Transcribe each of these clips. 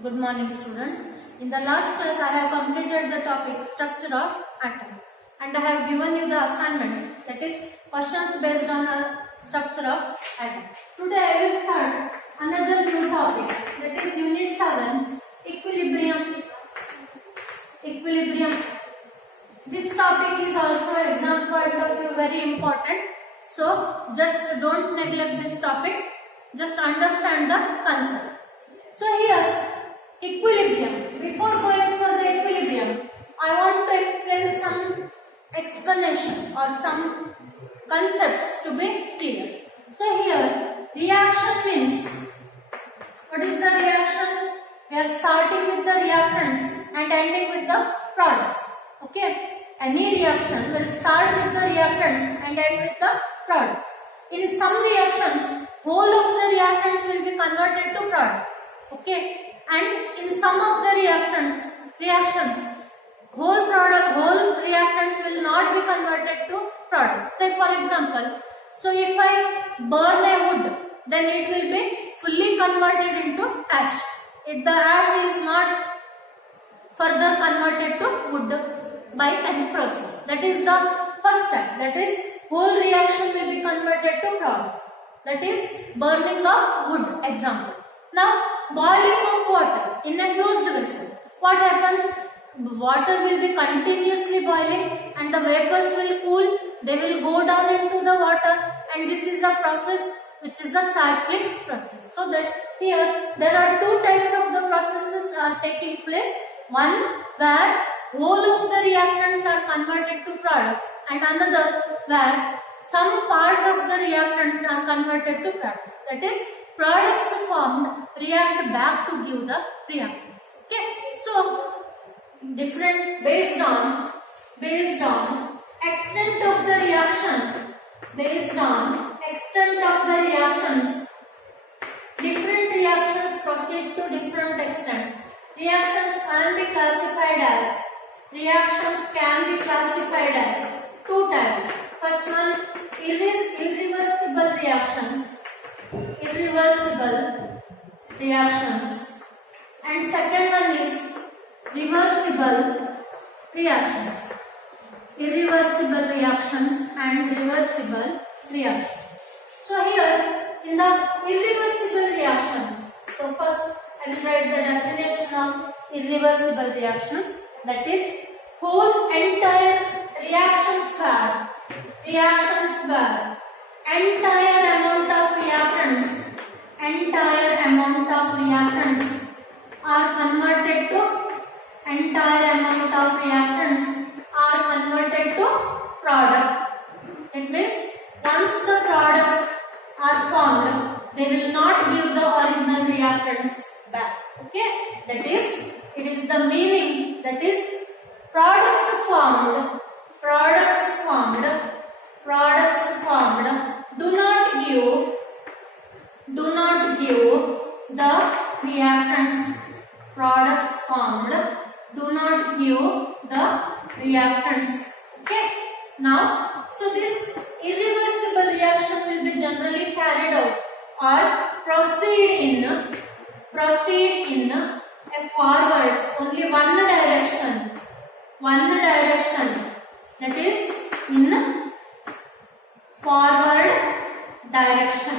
Good morning, students. In the last class, I have completed the topic structure of atom, and I have given you the assignment, that is questions based on the structure of atom. Today, I will start another new topic, that is Unit 7, equilibrium. Equilibrium. This topic is also exam point of view very important. So, just don't neglect this topic. Just understand the concept. So here, equilibrium. Before going for the equilibrium, I want to explain some explanation or some concepts to be clear. So here, reaction means, what is the reaction? We are starting with the reactants and ending with the products. Okay? Any reaction will start with the reactants and end with the products. In some reactions, whole of the reactants will be converted to products. Okay, and in some of the reactions, whole reactants will not be converted to products. Say for example, so if I burn a wood, then it will be fully converted into ash. The ash is not further converted to wood by any process. That is the first step. That is, whole reaction will be converted to product. That is burning of wood example. Now, boiling of water in a closed vessel. What happens? Water will be continuously boiling and the vapors will cool. They will go down into the water, and this is a process which is a cyclic process. So that here there are two types of the processes are taking place. One where whole of the reactants are converted to products, and another where some part of the reactants are converted to products. That is, products formed react back to give the reactants. Okay, so different based on extent of the reaction, different reactions proceed to different extents. Reactions can be classified as two types. First one, irreversible reactions, and second one is reversible reactions. Irreversible reactions and reversible reactions. So here in the irreversible reactions, so first I will write the definition of irreversible reactions. That is, whole entire reactions where entire amount of reactants are converted to product. It means once the product are formed, they will not give the original reactants back. Okay, that is, it is the meaning, that is, products formed do not give the reactants. Products formed do not give the reactants. Okay, now so this irreversible reaction will be generally carried out or proceed in a forward, only one direction, that is in forward direction.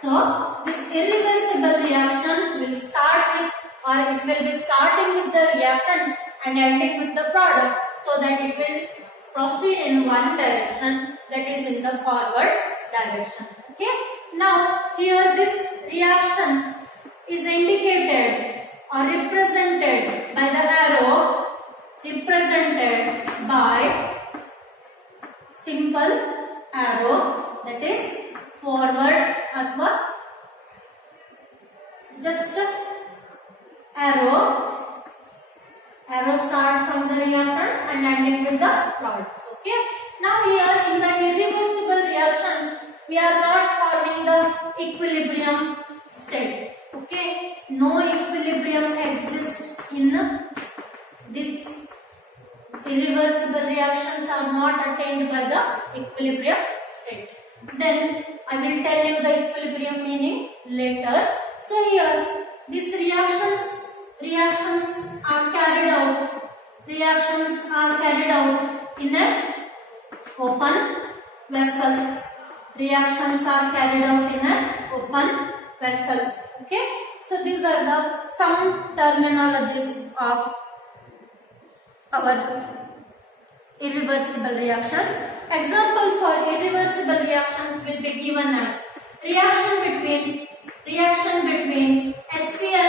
So this irreversible reaction will start with, or it will be starting with the reactant and ending with the product, so that it will proceed in one direction, that is in the forward direction. Okay, now here this reaction is indicated or represented by the arrow, represented by simple arrow, that is forward अथवा just arrow start from the reactants and ending with the products. Okay, now here in the irreversible reactions we are not forming the equilibrium state. Okay, no equilibrium exists in this. Irreversible reactions are not attained by the equilibrium state. Then I will tell you the equilibrium meaning later. So here these reactions reactions are carried out. Reactions are carried out in an open vessel. Reactions are carried out in an open vessel. Okay. So these are the some terminologies of our irreversible reaction. Example for irreversible reactions will be given as reaction between HCl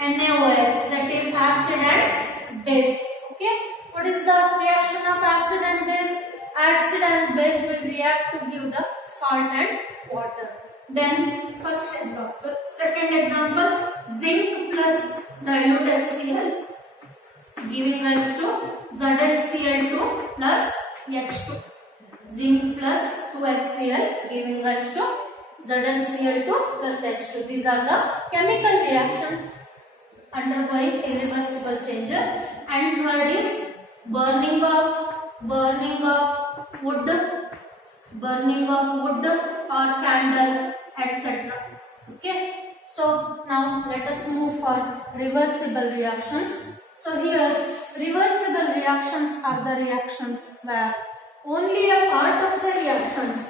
and NaOH, that is acid and base. Okay, what is the reaction of acid and base? Acid and base will react to give the salt and water. Then first example, second example, zinc plus dilute HCl giving rise to ZnCl2 plus H2. Zinc plus 2HCl giving rise to ZnCl2 plus H2. These are the chemical reactions undergoing irreversible changes. And third is burning of wood or candle, etc. Okay. So now let us move for reversible reactions. So here reversible reactions are the reactions where only a part of the reactions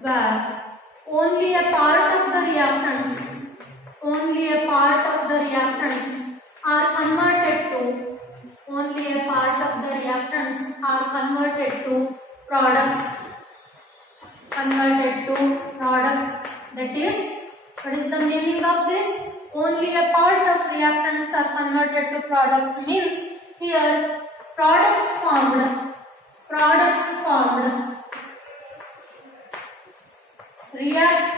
where only a part of the reactants are converted to products. That is, what is the meaning of this? Only a part of reactants are converted to products means here products formed react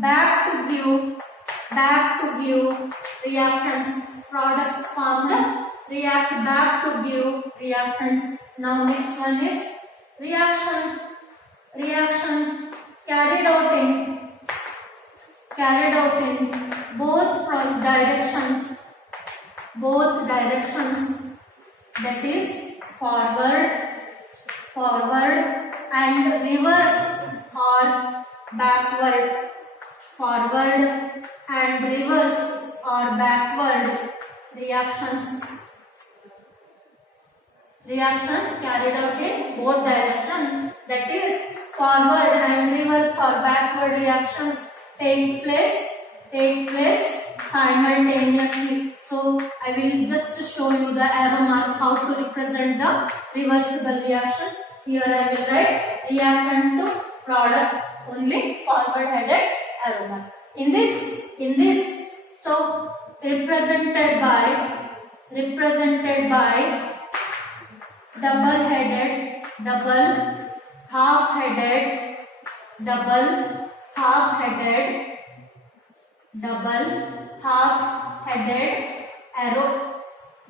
back to give reactants. Products formed react back to give reactants. Now next one is reaction carried out in both directions, that is forward and reverse or backward. Reactions carried out in both directions, that is forward and reverse or backward reactions take place simultaneously. So I will just show you the arrow mark how to represent the reversible reaction. Here I will write reactant to product, only forward headed arrow mark. In this, so represented by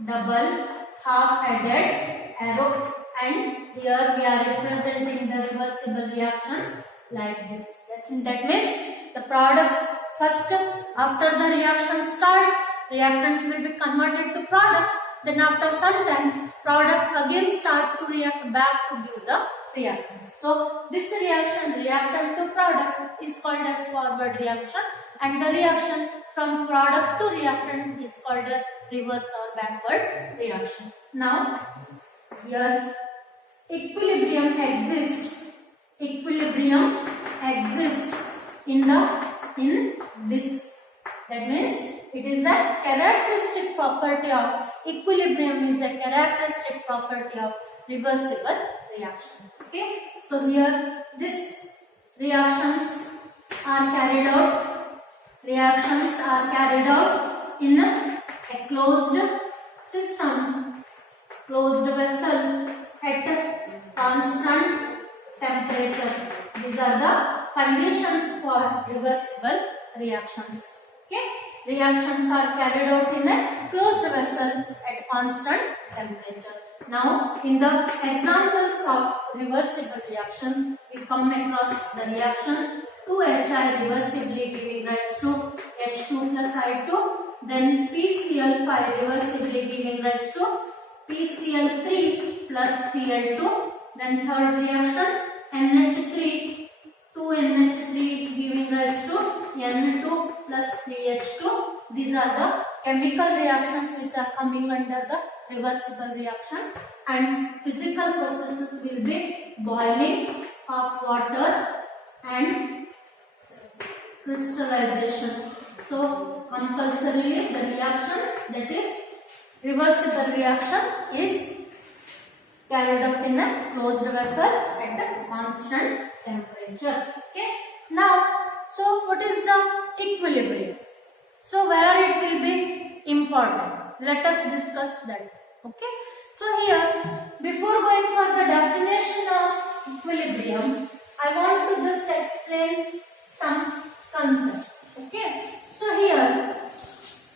double-headed, half-headed arrow, and here we are representing the reversible reactions like this. That means the products first, after the reaction starts, reactants will be converted to products. Then after some times, product again start to react back to give the reactants. So this reaction, reactant to product, is called as forward reaction, and the reaction from product to reactant is called as reverse or backward reaction. Now here equilibrium exists in this. That means it is a characteristic property of equilibrium, is a characteristic property of reversible reaction. Okay, so here this reactions are carried out in a closed system, closed vessel at constant temperature. These are the conditions for reversible reactions. Okay, reactions are carried out in a closed vessel at constant temperature. Now, in the examples of reversible reactions, we come across the reactions 2HI reversibly giving rise to H2 plus I2, then PCl5 reversibly giving rise to PCl3 plus Cl2, then third reaction NH3, 2NH3 giving rise to N2 CH2. These are the chemical reactions which are coming under the reversible reactions, and physical processes will be boiling of water and crystallization. So compulsorily the reaction, that is reversible reaction, is carried out in a closed vessel at a constant temperature. Okay. Now, so what is the equilibrium? So where it will be important? Let us discuss that. Okay. So here, before going for the definition of equilibrium, I want to just explain some concept. Okay. So here,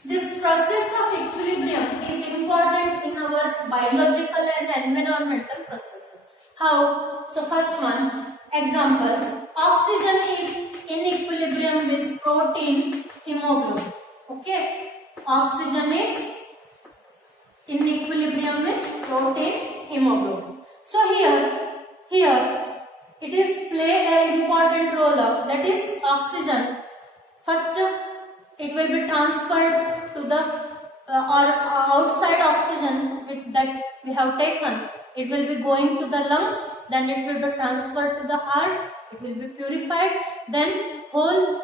this process of equilibrium is important in our biological and environmental processes. How? So first one, example, oxygen is in equilibrium with protein hemoglobin. Okay. Oxygen is in equilibrium with protein hemoglobin. So here it is play an important role of, that is oxygen. First, it will be transferred to the outside oxygen that we have taken. It will be going to the lungs, then it will be transferred to the heart, it will be purified, then whole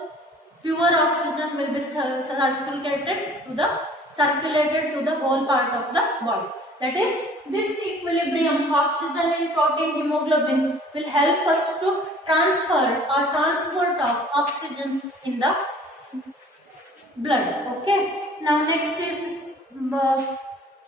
pure oxygen will be circulated to the whole part of the body. That is, this equilibrium, oxygen and protein hemoglobin, will help us to transfer or transport of oxygen in the blood. Okay. Now next is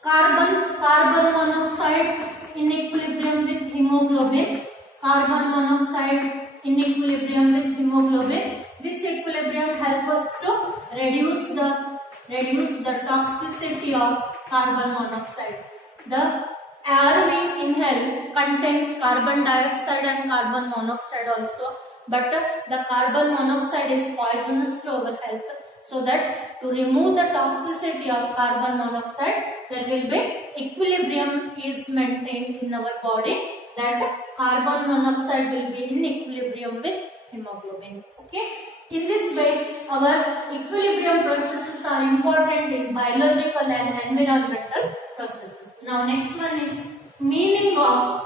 carbon monoxide in equilibrium with hemoglobin. Carbon monoxide in equilibrium with hemoglobin. This equilibrium helps us to reduce the toxicity of carbon monoxide. The air we inhale contains carbon dioxide and carbon monoxide also, but the carbon monoxide is poisonous to our health. So that to remove the toxicity of carbon monoxide, there will be equilibrium is maintained in our body, that carbon monoxide will be in equilibrium with hemoglobin. Okay. In this way, our equilibrium processes are important in biological and environmental processes. Now next one is meaning of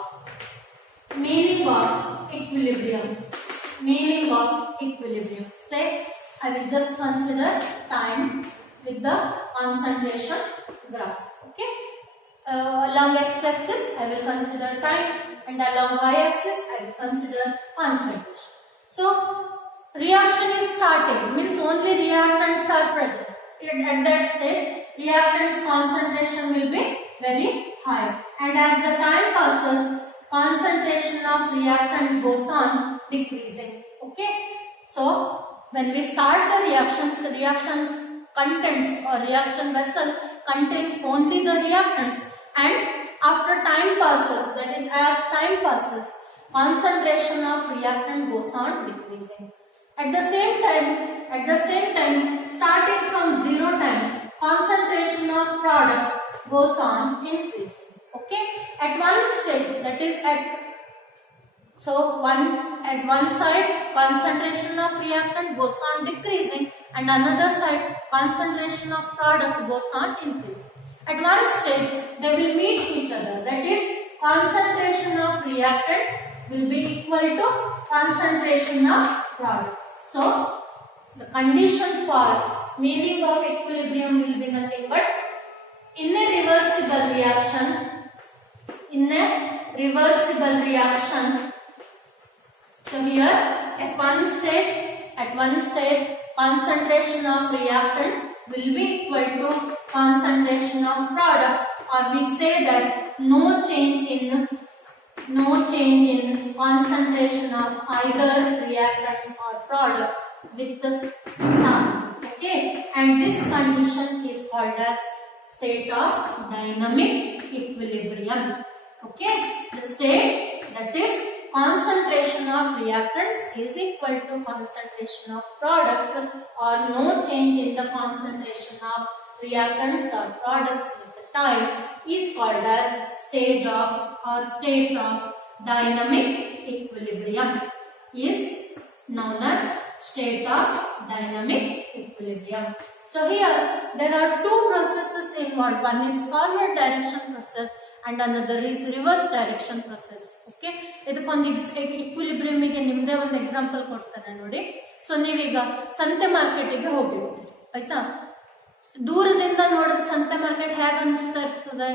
equilibrium. Meaning of equilibrium. Say, I will just consider time with the concentration graph. Okay. Along x-axis I will consider time, and along y-axis I will consider concentration. So reaction is starting, means only reactants are present. At that stage, reactants concentration will be very high, and as the time passes, concentration of reactant goes on decreasing. Okay. So when we start the reactions contents or reaction vessel contains only the reactants, and after time passes, that is as time passes, concentration of reactant goes on decreasing. At the same time, starting from zero time, concentration of products goes on increasing. Okay. At one stage, that is at one side, concentration of reactant goes on decreasing, and another side, concentration of product goes on increasing. At one stage, they will meet each other. That is, concentration of reactant will be equal to concentration of product. So, the condition for meaning of equilibrium will be nothing but in a reversible reaction. So here at one stage concentration of reactant will be equal to concentration of product, or we say that no change in concentration of either reactants or products with the time. Okay, and this condition is called as state of dynamic equilibrium. Okay, the state, that is, concentration of reactants is equal to concentration of products, or no change in the concentration of reactants or products with the time is called as state of dynamic equilibrium, is known as state of dynamic equilibrium. So here there are two processes involved. One is forward direction process and another is reverse direction process. Okay, ಇದಕ್ಕೊಂದು equilibrium ಗೆ ನಿಮ್ಮದೇ ಒಂದು example ಕೊಡ್ತಾನೆ ನೋಡಿ. So ನೀವೀಗ ಸಂತೆ ಮಾರ್ಕೆಟಿಗೆ ಹೋಗಿರ್ತೀರಿ ಆಯ್ತಾ, ದೂರದಿಂದ ನೋಡಿದ್ರೆ ಸಂತೆ ಮಾರ್ಕೆಟ್ ಹೇಗೆ ಅನಿಸ್ತಾ ಇರ್ತದೆ,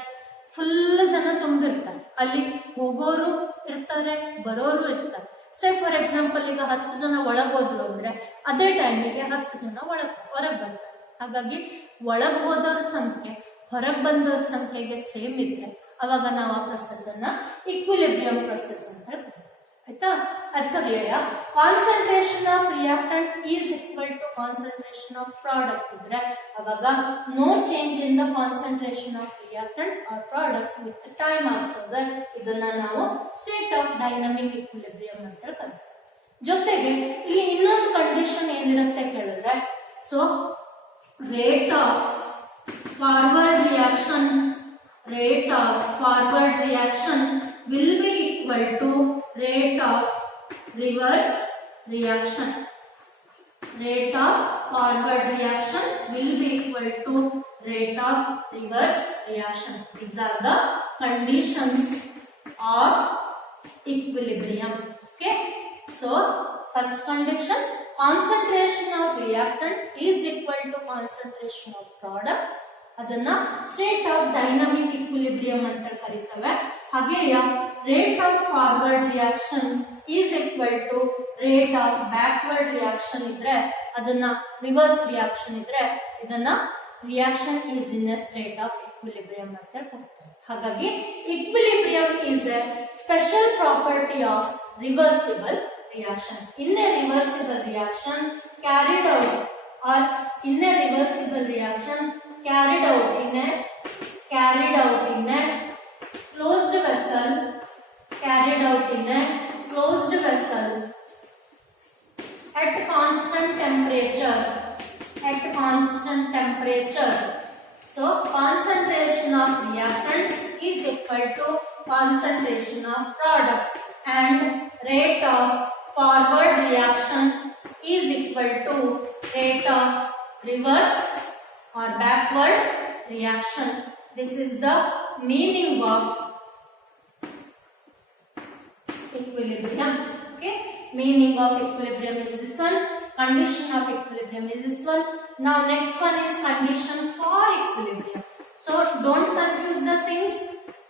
ಫುಲ್ ಜನ ತುಂಬಿರ್ತಾರೆ, ಅಲ್ಲಿ ಹೋಗೋರು ಇರ್ತಾರೆ ಬರೋರು ಇರ್ತಾರೆ. ಸೇ ಫಾರ್ ಎಕ್ಸಾಂಪಲ್ ಈಗ 10 ಜನ ಒಳಗೆ ಹೋದ್ರು ಅಂದ್ರೆ ಅದೇ ಟೈಮಿಗೆ 10 ಜನ ಹೊರಗೆ ಬರ್ತಾರೆ. ಹಾಗಾಗಿ ಒಳಗೆ ಹೋದವ್ರ ಸಂಖ್ಯೆ ಹೊರಗೆ ಬಂದವ್ರ ಸಂಖ್ಯೆಗೆ ಸೇಮ್ ಇದ್ರೆ ಅವಾಗ ನಾವು ಆ ಪ್ರೊಸೆಸ್ ಅನ್ನ ಇಕ್ವಿಲಿಬ್ರಿಯಂ ಪ್ರೊಸೆಸ್ ಅಂತ ಹೇಳ್ತೀವಿ ಆಯ್ತಾ. ಅರ್ಥ clear? Concentration of reactant is equal to concentration of product ಇದ್ರೆ ಅವಾಗ no change in the concentration of reactant or product with time ಆಗ್ತದೆ. ಇದನ್ನ ನಾವು ಸ್ಟೇಟ್ ಆಫ್ ಡೈನಮಿಕ್ ಇಕ್ವಿಲಿಬ್ರಿಯಂ ಅಂತ ಹೇಳ್ತೀವಿ. ಜೊತೆಗೆ ಇಲ್ಲಿ ಇನ್ನೊಂದು ಕಂಡೀಷನ್ ಏನಿರುತ್ತೆ ಕೇಳಿದ್ರೆ, so rate of forward reaction will be equal to rate of reverse reaction. Rate of forward reaction will be equal to rate of reverse reaction. These are the conditions of equilibrium. Okay, so first condition, concentration of reactant is equal to concentration of product. ಅದನ್ನ state of dynamic equilibrium ಅಂತ ಕರೀತೇವೆ. ಹಾಗೆಯೇ rate of forward reaction is equal to rate of backward reaction ಇದ್ರೆ ಅದನ್ನ reverse reaction ಇದ್ರೆ ಇದನ್ನ reaction is in a state of equilibrium ಅಂತ ಕರೀತೇವೆ. ಹಾಗಾಗಿ equilibrium is a special property of reversible reaction. In a reversible reaction carried out or in a reversible reaction carried out in a closed vessel, carried out in a closed vessel at constant temperature. So concentration of reactant is equal to concentration of product and rate of forward reaction is equal to rate of reverse or backward reaction. This is the meaning of equilibrium. Okay, meaning of equilibrium is this one, condition of equilibrium is this one. Now next one is condition for equilibrium. So don't confuse the things.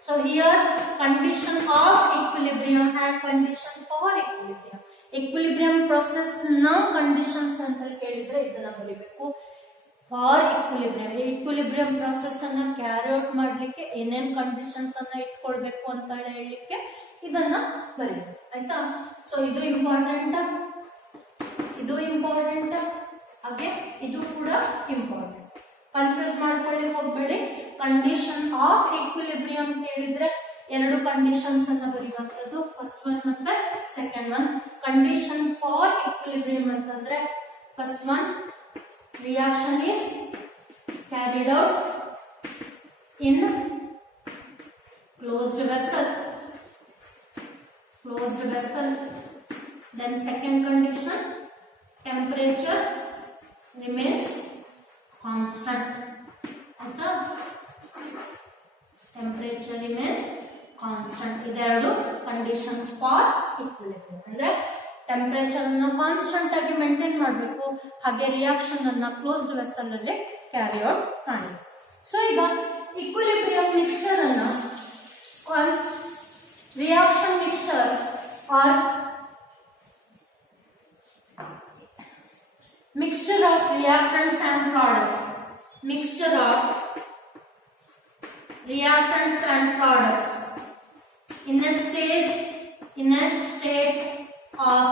So here condition of equilibrium and condition for equilibrium. Equilibrium process ನ conditions ಅಂತ ಕೇಳಿದ್ರೆ ಇದನ್ನ ಬರೀಬೇಕು. For equilibrium process ಅನ್ನ carry out ಮಾಡ್ಲಿಕ್ಕೆ ಏನೇನ್ conditions ಅನ್ನ ಇಟ್ಕೊಳ್ಬೇಕು ಅಂತ ಹೇಳಲಿಕ್ಕೆ ಇದನ್ನ ಬರೀಬೇಕು ಆಯ್ತಾ. ಸೊ ಇದು ಇಂಪಾರ್ಟೆಂಟ್ ಹಾಗೆ ಇದು ಕೂಡ ಇಂಪಾರ್ಟೆಂಟ್. ಕನ್ಫ್ಯೂಸ್ ಮಾಡ್ಕೊಳ್ಳಿ ಹೋಗ್ಬೇಡಿ. ಕಂಡೀಷನ್ ಆಫ್ ಇಕ್ವಿಲಿಬ್ರಿಯಂ ಕೇಳಿದ್ರೆ ಎರಡು ಕಂಡೀಷನ್ಸ್ ಅನ್ನ ಬರೆಯುವಂತದ್ದು, ಫಸ್ಟ್ ಒನ್ ಮತ್ತೆ second one. Condition for equilibrium ಅಂತಂದ್ರೆ first one, reaction is carried out in closed vessel. Then second condition, temperature remains constant. Temperature remains constant. ಇದೆರಡು conditions for equilibrium. ಅಂದ್ರೆ temperature ಅನ್ನ constant ಆಗಿ maintain ಮಾಡಬೇಕು, ಹಾಗೆ reaction ಅನ್ನ closed vessel ಅಲ್ಲಿ carry out ಮಾಡಬೇಕು. ಸೊ ಈಗ ಇಕ್ವಿಲಿಬ್ರಿಯಂ ಮಿಕ್ಸ್ಚರ್ ಅನ್ನ reaction mixture or mixture of reactants and products, mixture of reactants and products in a state of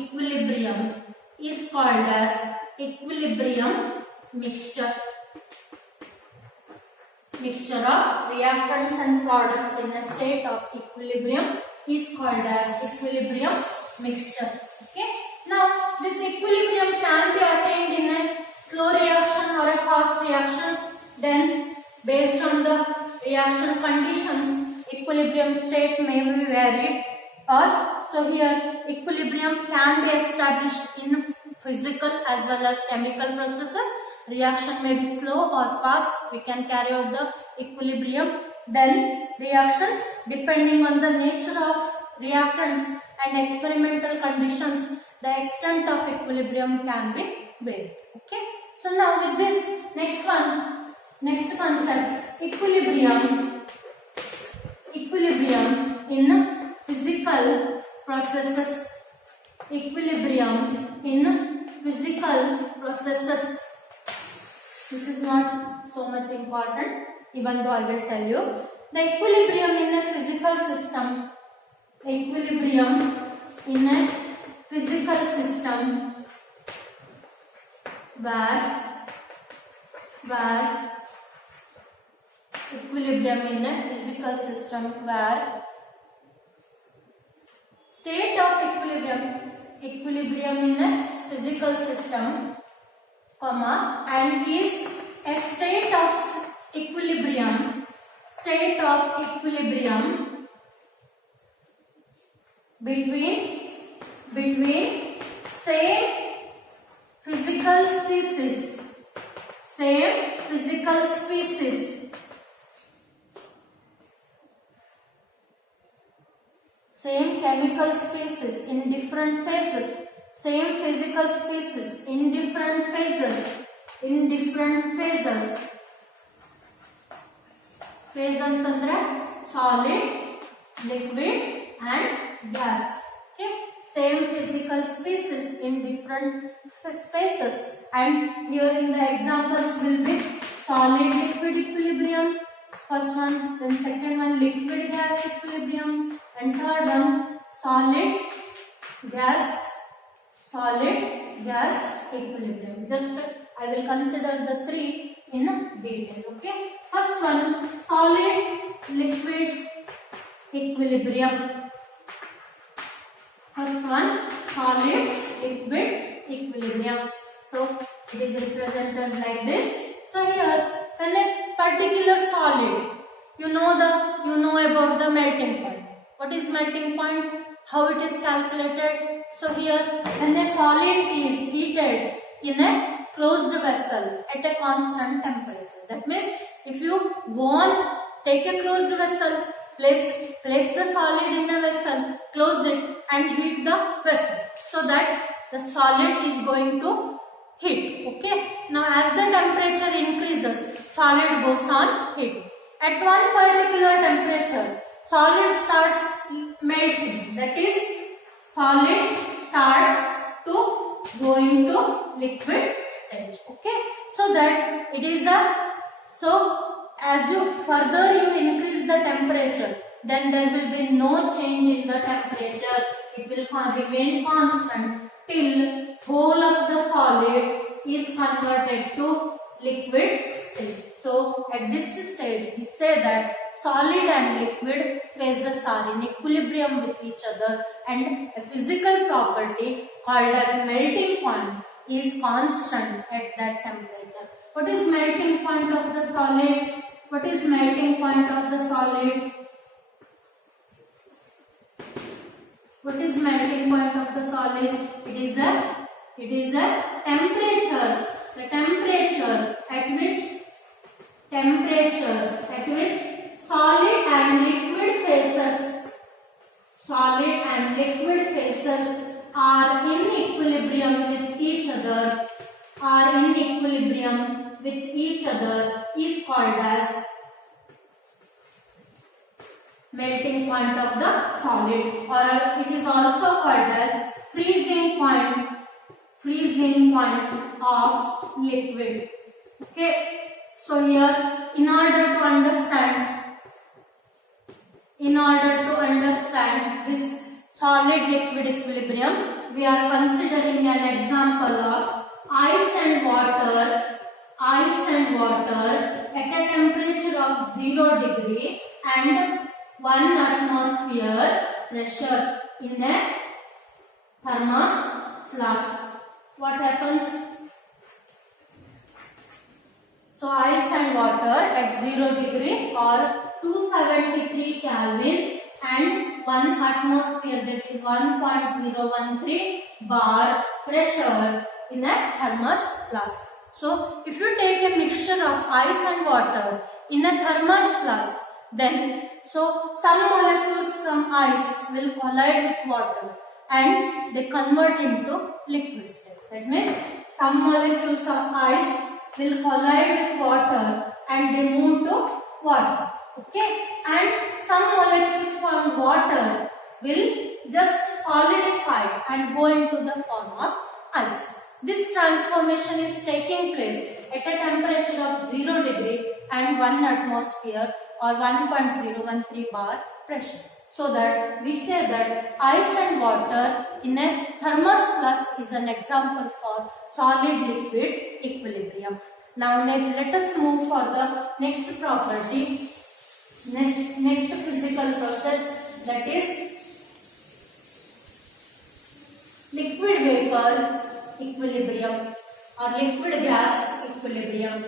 equilibrium is called as equilibrium mixture. Mixture of reactants and products in a state of equilibrium is called as equilibrium mixture. Okay. Now this equilibrium can be attained in a slow reaction or a fast reaction. Then based on the reaction conditions, equilibrium state may be varied. Or so here equilibrium can be established in physical as well as chemical processes. Reaction may be slow or fast. We can carry out the equilibrium. Then reaction, depending on the nature of reactants and experimental conditions, the extent of equilibrium can be varied. Okay. So now with this, next concept, equilibrium in physical processes. Equilibrium in physical processes. This is not so much important, even though I will tell you. The equilibrium in a physical system. Equilibrium in a physical system where equilibrium in a physical system where state of equilibrium in a physical system, comma, and is a state of equilibrium between same physical species, same chemical species in different phases, same physical species in different phases. Phase antandre solid, liquid and gas. Okay, same physical species in different spaces, and here in the examples will be solid liquid equilibrium, first one, then second one liquid gas equilibrium, and third one solid gas equilibrium. Just I will consider the three in detail. Okay, first one, solid liquid equilibrium. First one, solid liquid equilibrium. So it is represented like this. So here, when a particular solid, you know about the melting point. What is melting point? How it is calculated? So here, when a solid is heated in a closed vessel at a constant temperature. That means if you go on, take a closed vessel, place the solid in a vessel, close it and heat the vessel, so that the solid is going to heat. Okay. Now as the temperature increases, solid goes on heating. At one particular temperature, solid start melting. That is, solid start to go into liquid stage. Okay. So that it is as you increase the temperature, then there will be no change in the temperature. It will remain constant till whole of the solid is converted to liquid stage. So at this stage, we say that solid and liquid phases are in equilibrium with each other, and a physical property called as melting point is constant at that temperature. What is melting point of the solid? What is melting point of the solid? What is melting point of the solid? It is a temperature. The temperature at which solid and liquid phases are in equilibrium with each other. Is called as melting point of the solid, or it is also called as freezing point of liquid. Okay. So here, in order to understand this solid liquid equilibrium, we are considering an example of ice and water at a temperature of 0 degree and 1 atmosphere pressure in a thermos flask. What happens? So ice and water at 0 degree or 273 Kelvin and 1 atmosphere, that is 1.013 bar pressure in a thermos flask. So if you take a mixture of ice and water in a thermos flask, then so some molecules from ice will collide with water and they convert into liquid state. That means some molecules of ice will collide with water and they move to water. Okay, and some molecules from water will just solidify and go into the form of ice. This transformation is taking place at a temperature of 0 degree and 1 atmosphere or 1.013 bar pressure. So that we say that ice and water in a thermos flask is an example for solid-liquid equilibrium. Now let us move for the next property, next physical process, that is liquid vapor equilibrium or liquid gas equilibrium.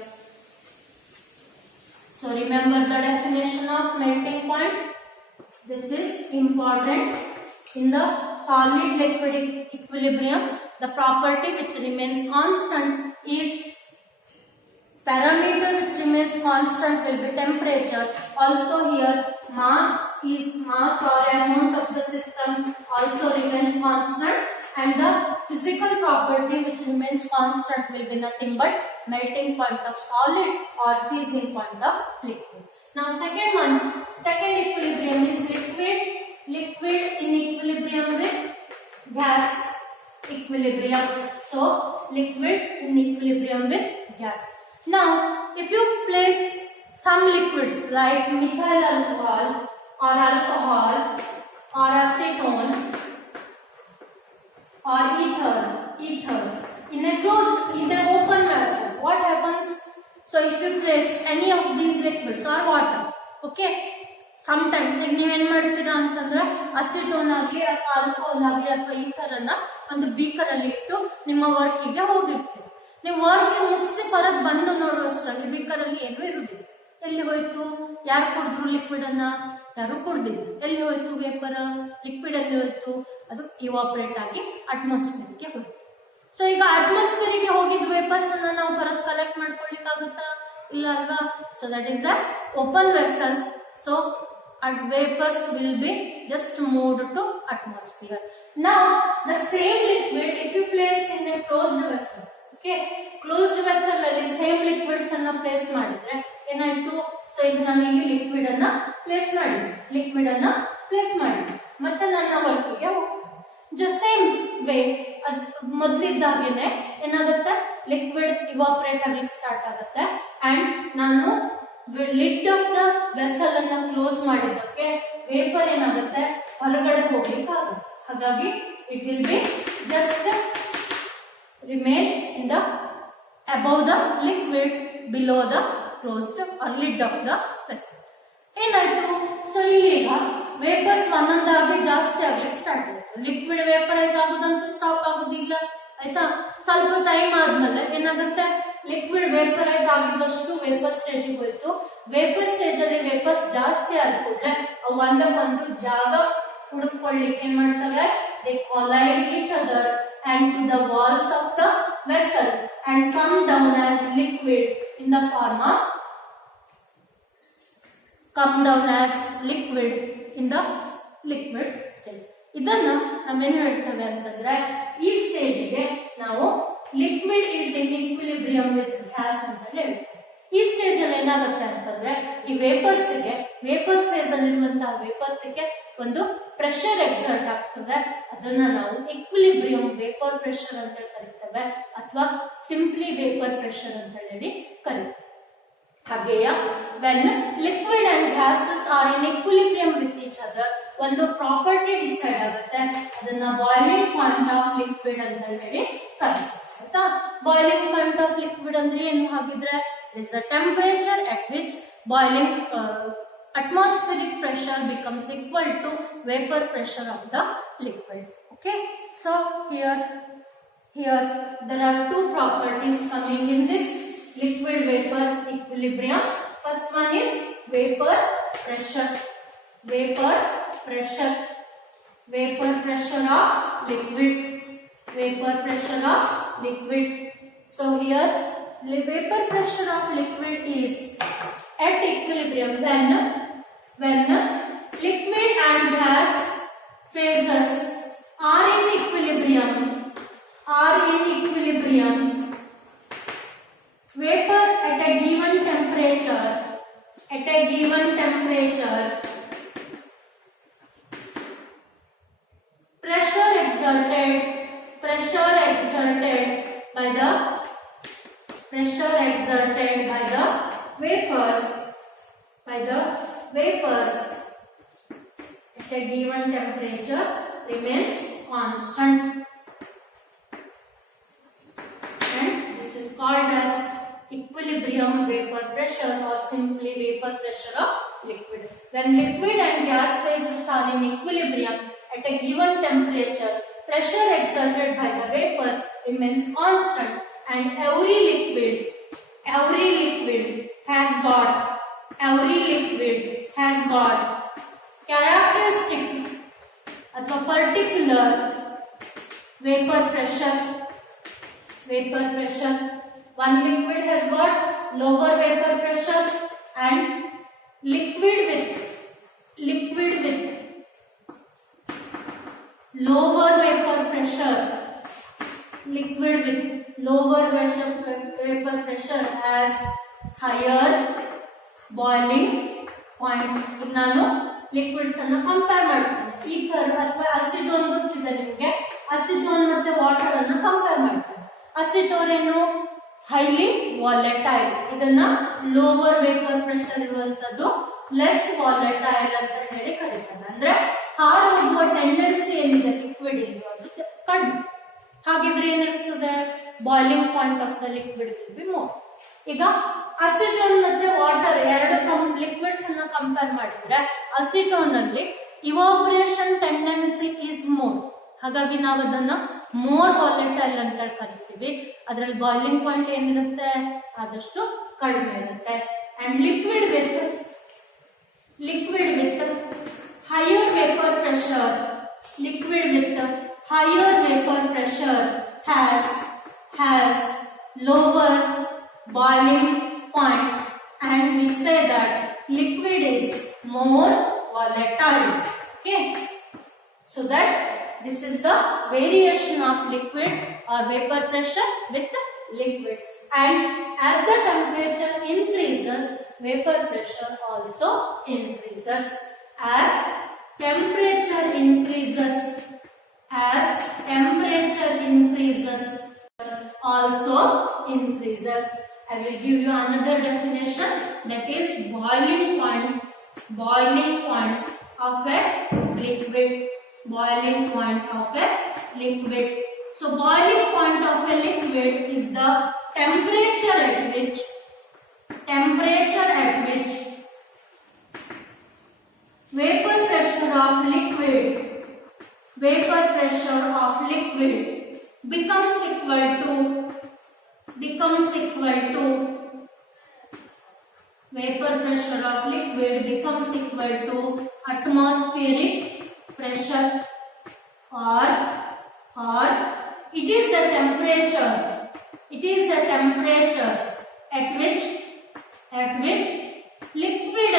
So remember the definition of melting point. This is important. In the solid liquid equilibrium, the property which remains constant is parameter which remains constant will be temperature. Also here mass or amount of the system also remains constant, and the physical property which remains constant will be nothing but melting point of solid or freezing point of liquid. Now second equilibrium is liquid in equilibrium with gas equilibrium. So liquid in equilibrium with gas. Now if you place some liquids like methyl alcohol or alcohol or acetone or ether in an open vessel, what happens? So if you place any of these liquids or water, okay, sometimes ನೀವೇನ್ ಮಾಡ್ತೀರಾ ಅಂತಂದ್ರೆ acetone ಆಗಲಿ ಅಥವಾ alcohol ಆಗಲಿ ಅಥವಾ ಈಥರನ್ನ ಒಂದು beaker ಅಲ್ಲಿ ಇಟ್ಟು ನಿಮ್ಮ ವರ್ಕಿಗೆ ಹೋಗಿರ್ತೀರಿ. ನೀವು ವರ್ಕ್ ಮುಗಿಸಿ ಹೊರಗೆ ಬಂದು ನೋಡುವಷ್ಟರಲ್ಲಿ ಬೀಕರ್ ಅಲ್ಲಿ ಏನೂ ಇರುವುದಿಲ್ಲ. ಎಲ್ಲಿ ಹೋಯ್ತು? ಯಾರು ಕುಡಿದ್ರು ಲಿಕ್ವಿಡ್ ಅನ್ನ? ಯಾರು ಕುಡ್ದಿಲ್ಲ. ಎಲ್ಲಿ ಹೋಯ್ತು ವೇಪರ್? ಲಿಕ್ವಿಡ್ ಅಲ್ಲಿ ಹೋಯ್ತು, ಅದು ಇವಾಪರೇಟ್ ಆಗಿ ಅಟ್ಮಾಸ್ಫಿಯರ್ಗೆ ಹೋಯ್ತು. ಸೊ ಈಗ ಅಟ್ಮಾಸ್ಫಿಯರ್ಗೆ ಹೋಗಿದ್ ವೇಪರ್ಸ್ ಅನ್ನ ನಾವು ಬರೋದ್ ಕಲೆಕ್ಟ್ ಮಾಡ್ಕೊಳ್ಳಿಕ್ ಆಗುತ್ತಾ? ಇಲ್ಲ ಅಲ್ವಾ? So that is a open vessel. So vapors will be just moved to atmosphere. Now the same liquid if you place in a closed vessel, okay, closed vessel ಅಲ್ಲಿ same liquids ಅನ್ನ place ಮಾಡಿದ್ರೆ ಏನಾಯ್ತು? So ಈಗ ನಾನು ಇಲ್ಲಿ liquid ಅನ್ನ place ಮಾಡಿದ್ದೆ ಮತ್ತೆ ನನ್ನ ವರ್ಕಿಗೆ ಹೋಗ್ತದೆ. ಸೇಮ್ ವೇ ಮೊದಲಿದ್ದಾಗೇನೆ ಏನಾಗುತ್ತೆ? ಲಿಕ್ವಿಡ್ ಇವಾಪರೇಟ್ ಆಗ್ಲಿಕ್ಕೆ ಸ್ಟಾರ್ಟ್ ಆಗುತ್ತೆ ಅಂಡ್ ನಾನು ಲಿಡ್ ಆಫ್ ದ ವೆಸಲ್ ಅನ್ನ ಕ್ಲೋಸ್ ಮಾಡಿದ್ದಕ್ಕೆ ವೇಪರ್ ಏನಾಗುತ್ತೆ? ಹೊರಗಡೆ ಹೋಗ್ಲಿಕ್ಕಾಗುತ್ತೆ. ಹಾಗಾಗಿ it will be just remain in the above the liquid below the closed or lid of the vessel. ಏನಾಯ್ತು? ಸೊ ಇಲ್ಲಿಗ ವೇಪರ್ಸ್ ಒಂದೊಂದಾಗಿ ಜಾಸ್ತಿ ಆಗ್ಲಿಕ್ಕೆ ಸ್ಟಾರ್ಟ್ ಆಯ್ತು. ಲಿಕ್ವಿಡ್ ವೇಪರೈಸ್ ಆಗೋದಂತೂ ಸ್ಟಾಪ್ ಆಗುದಿಲ್ಲ, ಆಯ್ತಾ? ಸ್ವಲ್ಪ ಟೈಮ್ ಆದ್ಮೇಲೆ ಏನಾಗುತ್ತೆ? ಲಿಕ್ವಿಡ್ ವೇಪರೈಸ್ ಆಗಿದ್ದಷ್ಟು ವೇಪರ್ ಸ್ಟೇಜ್ ಹೋಯ್ತು. ವೇಪರ್ ಸ್ಟೇಜ್ ಅಲ್ಲಿ ವೇಪರ್ಸ್ ಜಾಸ್ತಿ ಆದ ಕೂಡಲೇ ಅವು ಒಂದಕ್ಕೊಂದು ಜಾಗ ಹುಡುಕೊಳ್ಳಿಕ್ಕೆ ಏನ್ ಮಾಡ್ತವೆ? They collide each other and to the walls of the vessel and come down as liquid in the form of liquid stage. ಇದನ್ನ ನಾವೇನ್ ಹೇಳ್ತೇವೆ ಅಂತಂದ್ರೆ ಈ ಸ್ಟೇಜ್ಗೆ ನಾವು liquid is in equilibrium with gas ಅಂತ ಹೇಳ್ತೇವೆ. ಈ ಸ್ಟೇಜ್ ಅಲ್ಲಿ ಏನಾಗುತ್ತೆ ಅಂತಂದ್ರೆ ಈ ವೇಪರ್ ಫೇಸ್ ಅಲ್ಲಿರುವಂತಹ ವೇಪರ್ಸ್ಗೆ ಒಂದು ಪ್ರೆಷರ್ ಎಕ್ಸರ್ಟ್ ಆಗ್ತದೆ. ಅದನ್ನ ನಾವು ಈಕ್ವಿಲಿಬ್ರಿಯಂ ವೇಪರ್ ಪ್ರೆಷರ್ ಅಂತ ಕರಿತೇವೆ ಅಥವಾ ಸಿಂಪ್ಲಿ ವೇಪರ್ ಪ್ರೆಷರ್ ಅಂತ ಹೇಳಿ ಕರಿತೇವೆ. ಹಾಗೆಯೇ when liquid and gases are in equilibrium with each other ಒಂದು ಪ್ರಾಪರ್ಟಿ ಡಿಸೈಡ್ ಆಗುತ್ತೆ. ಅದನ್ನ ಬಾಯ್ಲಿಂಗ್ ಪಾಯಿಂಟ್ ಆಫ್ ಲಿಕ್ವಿಡ್ ಅಂತ ಹೇಳಿ ಕರಿತೀವಿ. ಆಯ್ತಾ? ಬಾಯ್ಲಿಂಗ್ ಪಾಯಿಂಟ್ ಆಫ್ ಲಿಕ್ವಿಡ್ ಅಂದ್ರೆ ಏನು? ಹಾಗಿದ್ರೆ is the temperature at which boiling atmospheric pressure becomes equal to vapor pressure of the liquid. Okay, so here there are two properties coming in this liquid vapor equilibrium. First one is vapor pressure of liquid, vapor pressure of liquid. So here the vapor pressure of liquid is at equilibrium when liquid and gas phases are in equilibrium. Vapor at a given temperature, pressure exerted by the vapors at a given temperature remains constant, and this is called as equilibrium vapor pressure or simply vapor pressure of liquid. When liquid and gas phases are in equilibrium at a given temperature, pressure exerted by the vapor remains constant, and every liquid has got characteristic अथवा particular vapor pressure. One liquid has got lower vapor pressure, and liquid with lower vapor pressure has higher boiling point. ಈಗ ನಾನು liquids ಅನ್ನು compare ಮಾಡ್ತೀನಿ. Ether ಅಥವಾ acetone ಗೊತ್ತಿದೆ ನಿಮಗೆ. Acetone ಮತ್ತೆ water ಅನ್ನು ಕಂಪೇರ್ ಮಾಡ್ತೀನಿ. ಅಸಿಟೋನ್ ಏನು ಹೈಲಿ ವಾಲೆಟೈಲ್, ಇದನ್ನ ಲೋವರ್ ವೇಪರ್ ಪ್ರೆಷರ್ ಇರುವಂತದ್ದು, ಲೆಸ್ ವಾಲೆಟೈಲ್ ಅಂತ ಹೇಳಿ ಕರೀತಾರೆ. ಅಂದ್ರೆ ಹಾರೋಗುವ ಟೆಂಡೆನ್ಸಿ ಏನಿದೆ ಲಿಕ್ವಿಡ್ ಇದು ಅದು ಕಡಿಮೆ. ಹಾಗಿದ್ರೆ ಏನಿರ್ತದೆ, boiling point of the liquid will be more. ಈಗ ಅಸಿಟೋನ್ ಮತ್ತೆ ವಾಟರ್ ಎರಡು ಲಿಕ್ವಿಡ್ಸ್ ಅನ್ನ ಕಂಪೇರ್ ಮಾಡಿದ್ರೆ ಅಸಿಟೋನ್ ಅಲ್ಲಿ ಇವಾಪರೇಷನ್ ಟೆಂಡೆನ್ಸಿ ಈಸ್ ಮೋರ್. ಹಾಗಾಗಿ ನಾವು ಅದನ್ನ ಮೋರ್ ವಾಲೆಟೈಲ್ ಅಂತ ಕರಿತೀವಿ. ಅದರಲ್ಲಿ ಬಾಯ್ಲಿಂಗ್ ಪಾಯಿಂಟ್ ಏನಿರುತ್ತೆ ಆದಷ್ಟು ಕಡಿಮೆ ಇರುತ್ತೆ. And liquid with higher vapor pressure has lower boiling point, and we say that liquid is more volatile. Okay, so that this is the variation of liquid or vapor pressure with liquid. And as the temperature increases, vapor pressure also increases. As temperature increases, also increases. I will give you another definition, that is boiling point of a liquid. So boiling point of a liquid is the temperature at which vapor pressure of liquid becomes equal to atmospheric pressure, or it is the temperature at which liquid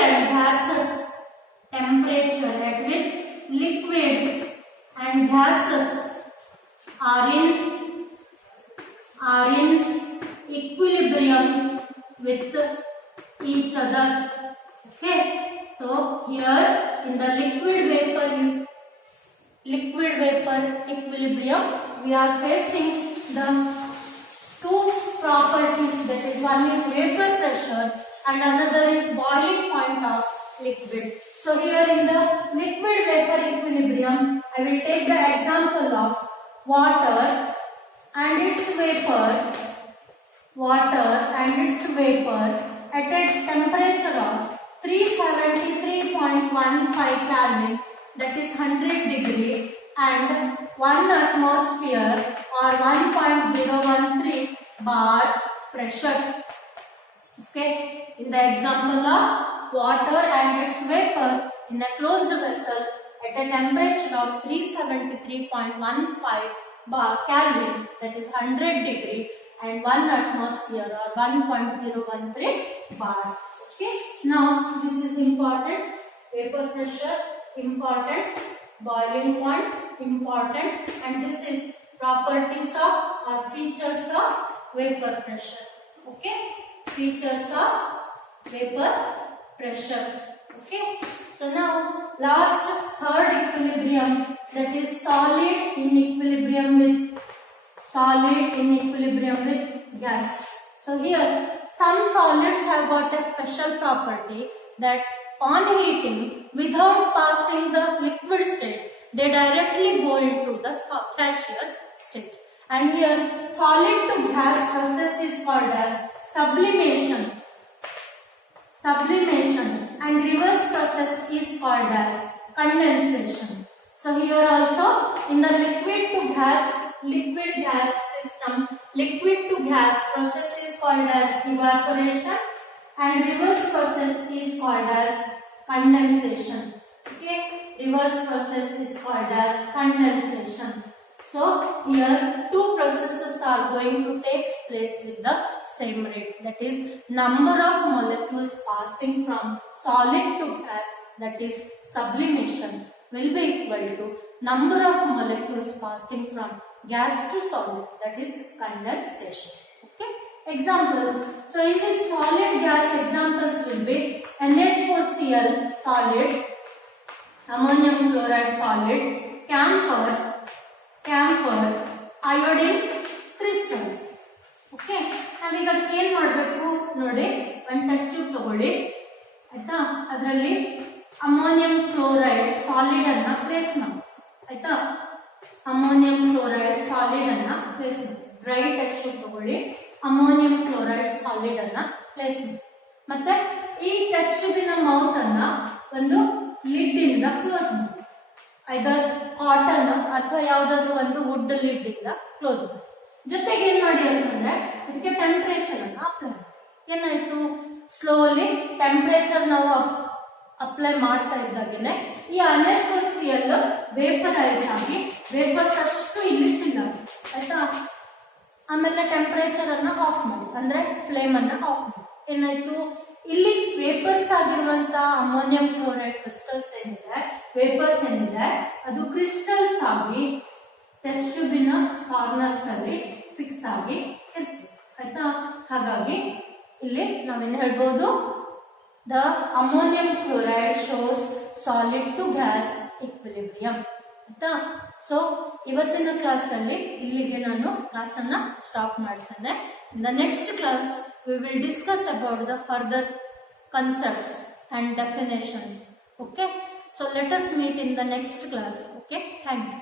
and gases are in equilibrium with each other. Okay, so here in the liquid vapor equilibrium, we are facing the two properties, that is one is vapor pressure and another is boiling point of liquid. So here in the liquid vapor equilibrium, I will take the example of water and its vapor at a temperature of 373.15 Kelvin, that is 100 degree, and 1 atmosphere or 1.013 bar pressure. Okay, in the example of water and its vapor in a closed vessel at a temperature of 373.15 Kelvin, that is 100 degree, and 1 atmosphere or 1.013 bar. Okay, now this is important. Vapor pressure important, boiling point important, and this is properties of or features of vapor pressure. Okay, features of vapor pressure. Okay, so now last third equilibrium, that is solid in equilibrium with gas. So here some solids have got a special property that on heating without passing the liquid state, they directly go into the gaseous state. And here solid to gas process is called as sublimation. And reverse process is called as condensation. So here also in the liquid gas system, liquid to gas process is called as evaporation, and reverse process is called as condensation. Okay, reverse process is called as condensation. So here two processes are going to take place with the same rate, that is number of molecules passing from solid to gas, that is sublimation, will be equal to number of molecules passing from gas to solid, that is condensation. Okay, example. So in this solid gas, examples will be NH4Cl solid, ammonium chloride solid, camphor, iodine crystals. Okay, ನಾವೀಗ ಅದಕ್ಕೆ ಏನು ಮಾಡಬೇಕು ನೋಡಿ, ಒಂದು test tube ತಗೊಳ್ಳಿ ಆಯ್ತಾ, ಅದರಲ್ಲಿ ammonium chloride solid ಅನ್ನ ಪ್ಲೇಸ್ ಮಾಡಿ ಆಯ್ತಾ, ಅಮೋನಿಯಂ ಕ್ಲೋರೈಡ್ ಸಾಲಿಡ್ ಅನ್ನ ಪ್ಲೇಸ್ ಮಾಡಿ, ಡ್ರೈ ಟೆಸ್ಟ್ ಟ್ಯೂಬ್ ತಗೊಳ್ಳಿ, ಅಮೋನಿಯಂ ಕ್ಲೋರೈಡ್ ಸಾಲಿಡ್ ಅನ್ನ ಪ್ಲೇಸ್ ಮಾಡಿ, ಮತ್ತೆ ಈ ಟೆಸ್ಟ್ ಟ್ಯೂಬಿನ ಮೌತ್ ಅನ್ನ ಒಂದು ಲಿಡ್ ಇಂದ ಕ್ಲೋಸ್ ಮಾಡಿ, ಐದರ್ ಕಾಟನ್ ಅಥವಾ ಯಾವ್ದಾದ್ರು ಒಂದು ವುಡ್ ಲಿಡ್ ಇಂದ ಕ್ಲೋಸ್ ಮಾಡಿ. ಜೊತೆಗೆ ಏನ್ ಮಾಡಿ ಅಂತಂದ್ರೆ ಇದಕ್ಕೆ ಟೆಂಪರೇಚರ್ ಅನ್ನ ಅಪ್ಲೈ ಮಾಡಿ. ಏನಾಯ್ತು, ಸ್ಲೋಲಿ ಟೆಂಪರೇಚರ್ ನಾವು ಅಪ್ಲೈ ಮಾಡ್ತಾ ಇದ್ದಾಗೇನೆ ಈ NH4Cl ವೇಪರೈಸ್ ಆಗಿ ವೇಪರ್ಸ್ ಅಷ್ಟು ಇಲ್ಲಿ ಫಿಲ್ ಆಗುತ್ತೆ ಆಯ್ತಾ. ಆಮೇಲೆ ಟೆಂಪರೇಚರ್ ಅನ್ನ ಆಫ್ ಮಾಡಿ, ಅಂದ್ರೆ ಫ್ಲೇಮ್ ಅನ್ನ ಆಫ್ ಮಾಡಿ. ಏನಾಯ್ತು, ಇಲ್ಲಿ ವೇಪರ್ಸ್ ಆಗಿರುವಂತ ಅಮೋನಿಯಂ ಕ್ಲೋರೈಡ್ ಕ್ರಿಸ್ಟಲ್ಸ್ ಏನಿದೆ, ವೇಪರ್ಸ್ ಏನಿದೆ, ಅದು ಕ್ರಿಸ್ಟಲ್ಸ್ ಆಗಿ ಟೆಸ್ಟ್ ಟ್ಯೂಬಿನ ಕಾರ್ನರ್ಸ್ ಅಲ್ಲಿ ಫಿಕ್ಸ್ ಆಗಿ ಇರ್ತದೆ ಆಯ್ತಾ. ಹಾಗಾಗಿ ಇಲ್ಲಿ ನಾವೇನು ಹೇಳ್ಬೋದು, the ammonium chloride shows solid to gas equilibrium ಆಯ್ತಾ. ಸೊ ಇವತ್ತಿನ ಕ್ಲಾಸ್ ಅಲ್ಲಿ ಇಲ್ಲಿಗೆ ನಾನು ಕ್ಲಾಸ್ ಅನ್ನ ಸ್ಟಾಪ್ ಮಾಡ್ತೇನೆ. In the next class we will discuss about the further concepts and definitions. Okay, so let us meet in the next class. Okay, thank you.